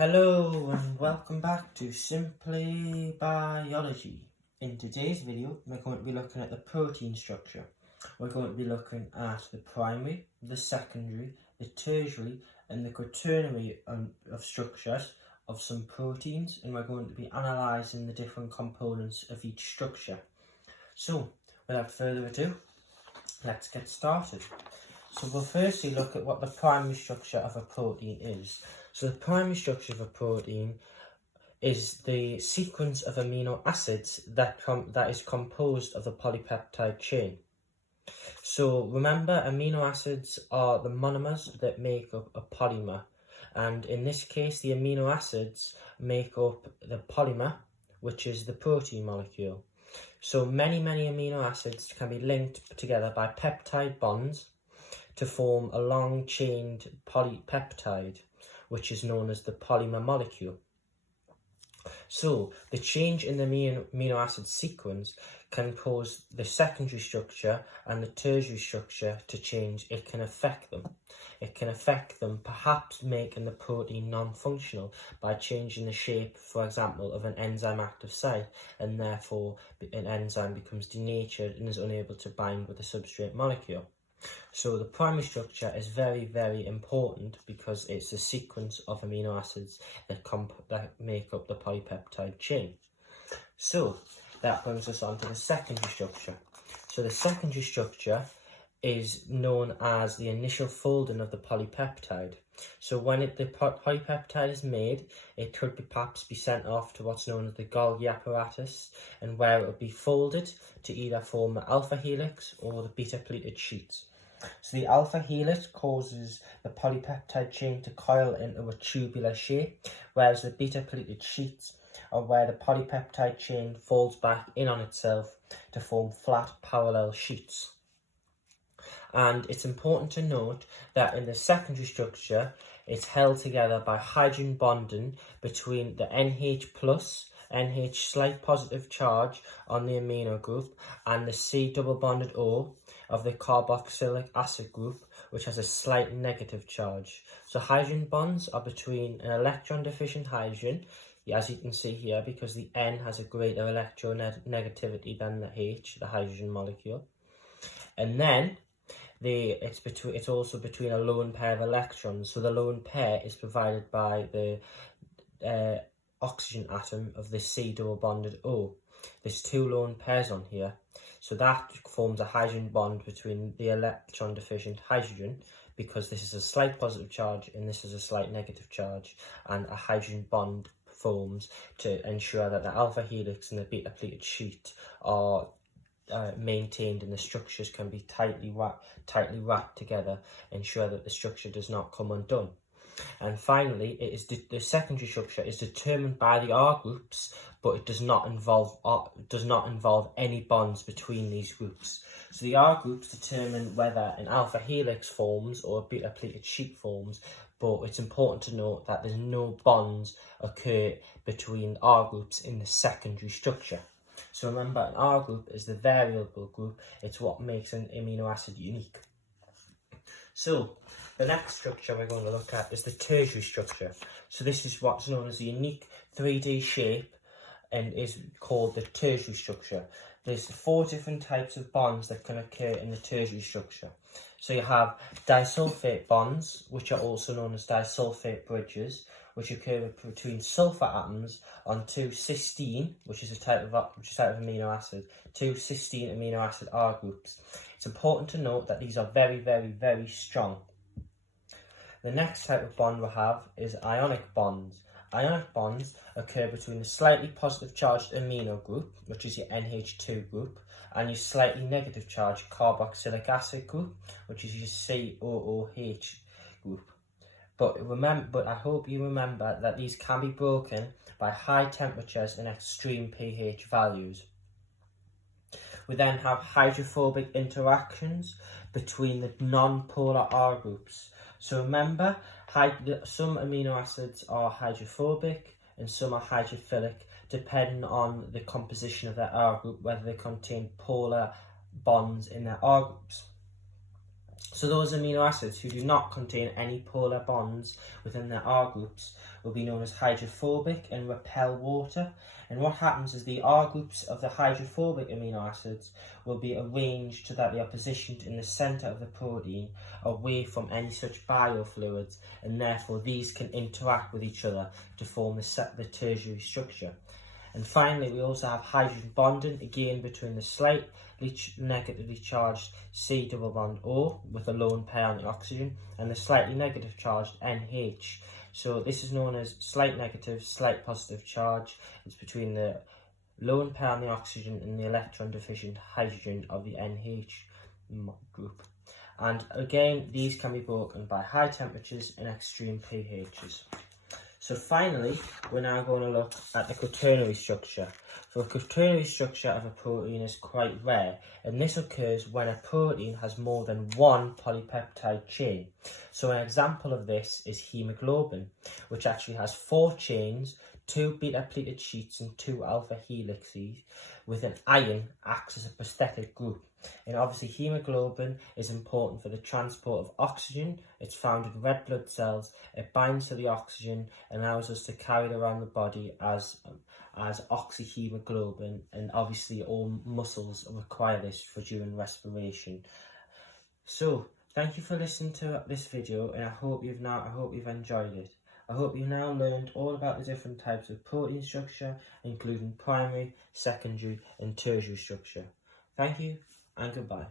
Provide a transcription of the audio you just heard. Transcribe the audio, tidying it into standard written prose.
Hello and welcome back to Simply Biology. In today's video, we're going to be looking at the protein structure. We're going to be looking at the primary, the secondary, the tertiary and the quaternary of structures of some proteins, and we're going to be analysing the different components of each structure. So, without further ado, let's get started. So we'll firstly look at what the primary structure of a protein is. So the primary structure of a protein is the sequence of amino acids that is composed of the polypeptide chain. So remember, amino acids are the monomers that make up a polymer, and in this case the amino acids make up the polymer, which is the protein molecule. So many amino acids can be linked together by peptide bonds to form a long-chained polypeptide, which is known as the polymer molecule. So the change in the amino acid sequence can cause the secondary structure and the tertiary structure to change. It can affect them. It can affect them, perhaps making the protein non-functional by changing the shape, for example, of an enzyme active site, and therefore an enzyme becomes denatured and is unable to bind with the substrate molecule. So the primary structure is very important because it's the sequence of amino acids that make up the polypeptide chain. So that brings us on to the secondary structure. So the secondary structure is known as the initial folding of the polypeptide. So when the polypeptide is made, it could perhaps be sent off to what's known as the Golgi apparatus, and where it will be folded to either form the alpha helix or the beta pleated sheets. So the alpha helix causes the polypeptide chain to coil into a tubular shape, whereas the beta pleated sheets are where the polypeptide chain folds back in on itself to form flat parallel sheets. And it's important to note that in the secondary structure, it's held together by hydrogen bonding between the NH slight positive charge on the amino group and the C double bonded O of the carboxylic acid group, which has a slight negative charge. So hydrogen bonds are between an electron deficient hydrogen, as you can see here, because the N has a greater electronegativity than the H, the hydrogen molecule. And then it's also between a lone pair of electrons. So the lone pair is provided by the oxygen atom of the C double bonded O. There's two lone pairs on here, so that forms a hydrogen bond between the electron deficient hydrogen, because this is a slight positive charge and this is a slight negative charge, and a hydrogen bond forms to ensure that the alpha helix and the beta pleated sheet are maintained and the structures can be tightly wrapped together, ensure that the structure does not come undone. And finally, the secondary structure is determined by the R groups, but it does not involve any bonds between these groups. So the R groups determine whether an alpha helix forms or a beta pleated sheet forms, but it's important to note that there's no bonds occur between R groups in the secondary structure. So remember, an R group is the variable group. It's what makes an amino acid unique. So the next structure we're going to look at is the tertiary structure. So this is what's known as the unique 3D shape and is called the tertiary structure. There's 4 different types of bonds that can occur in the tertiary structure. So you have disulfate bonds, which are also known as disulfate bridges, which occur between sulfur atoms on 2 cysteine, which is a type of amino acid, 2 cysteine amino acid R groups. It's important to note that these are very strong. The next type of bond we have is ionic bonds. Ionic bonds occur between the slightly positive charged amino group, which is your NH2 group, and your slightly negative charged carboxylic acid group, which is your COOH group. But I hope you remember that these can be broken by high temperatures and extreme pH values. We then have hydrophobic interactions between the non-polar R groups. So remember, some amino acids are hydrophobic and some are hydrophilic, depending on the composition of their R group, whether they contain polar bonds in their R groups. So those amino acids who do not contain any polar bonds within their R groups will be known as hydrophobic and repel water. And what happens is the R groups of the hydrophobic amino acids will be arranged so that they are positioned in the centre of the protein away from any such biofluids, and therefore these can interact with each other to form the tertiary structure. And finally, we also have hydrogen bonding, again between the slightly negatively charged C double bond O with a lone pair on the oxygen and the slightly negative charged NH. So this is known as slight negative, slight positive charge. It's between the lone pair on the oxygen and the electron deficient hydrogen of the NH group. And again, these can be broken by high temperatures and extreme pHs. So finally, we're now going to look at the quaternary structure. So the quaternary structure of a protein is quite rare, and this occurs when a protein has more than one polypeptide chain. So an example of this is haemoglobin, which actually has 4 chains, 2 beta-pleated sheets and 2 alpha helixes, with an iron acts as a prosthetic group. And obviously hemoglobin is important for the transport of oxygen. It's found in red blood cells. It binds to the oxygen and allows us to carry it around the body as oxyhemoglobin, and obviously all muscles require this for during respiration. So thank you for listening to this video, and I hope you've enjoyed it. I hope you now learned all about the different types of protein structure, including primary, secondary and tertiary structure. Thank you and goodbye.